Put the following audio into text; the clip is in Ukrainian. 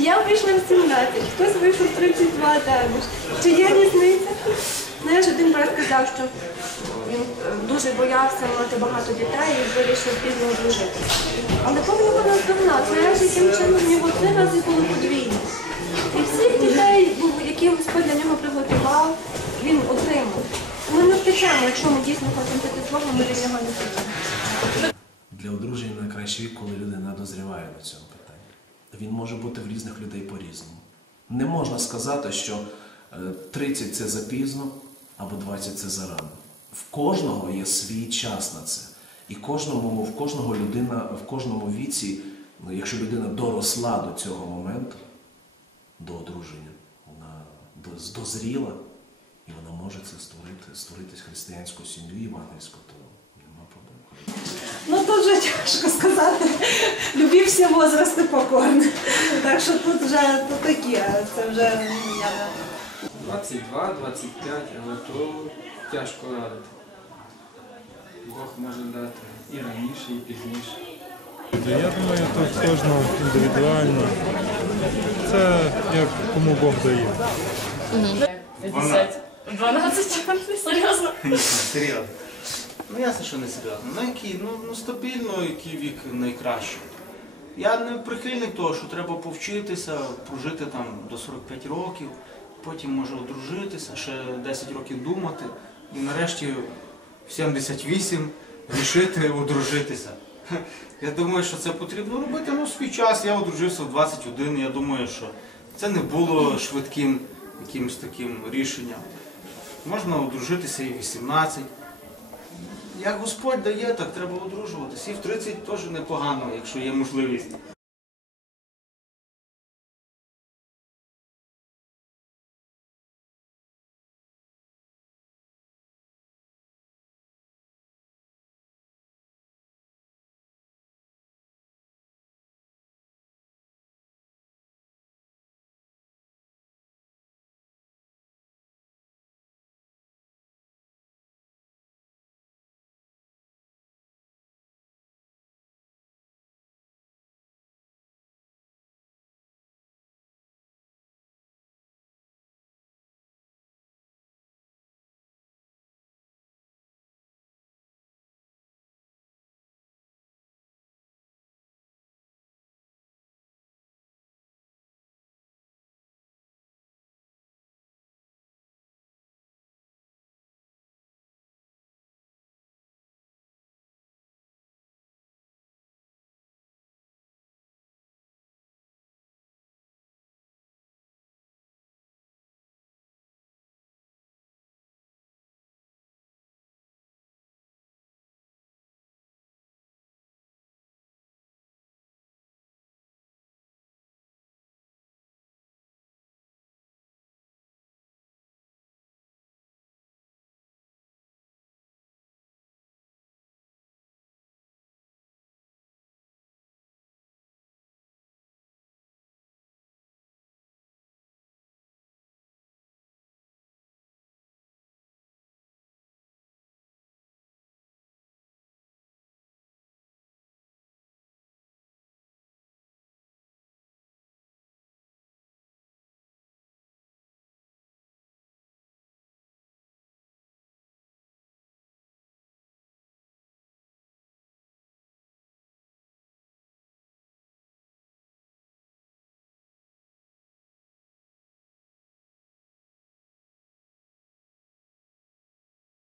Я вийшла в 17, хтось вийшов в 32 також. Чи є різниця? Знаєш, один брат казав, що він дуже боявся мати багато дітей і вирішив пізно одружитися. Але коли його наздогнав, знаєш, яким чином в нього три рази було подвійно. І всіх дітей, ну, які Господь для нього приготував, він отримав. Ми не втечемо, якщо ми дійсно хочемо піти Богом, ми від нього не втечемо. Для одруження найкращий вік, коли людина дозріває до цього. Він може бути в різних людей по-різному. Не можна сказати, що е, 30 це запізно або 20 це зарано. В кожного є свій час на це. І кожному, в кожного людина, в кожному віці, ну, якщо людина доросла до цього моменту, до одруження, вона доз- дозріла, і вона може це створити, створити християнську сім'ю євангельську, то нема проблем. Ну тут сказати. Любі всі возрасти покорні. Так що тут вже то таке, це вже ну, я 22, 25, але то тяжко радити. Бог може дати і раніше, і пізніше. Я думаю, тут кожного індивідуально. Це як кому Бог дає. 50. 12? Серйозно? Серйозно. Ну ясно, що не серйозно. Ну який, ну, ну стабільно, який вік найкращий. Я не прихильник того, що треба повчитися, прожити там до 45 років, потім може одружитися, ще 10 років думати, і нарешті в 78 рішити одружитися. Я думаю, що це потрібно робити ну, свій час. Я одружився в 21, я думаю, що це не було швидким якимось таким рішенням. Можна одружитися і в 18. Як Господь дає, так треба одружуватися. І в 30 теж непогано, якщо є можливість.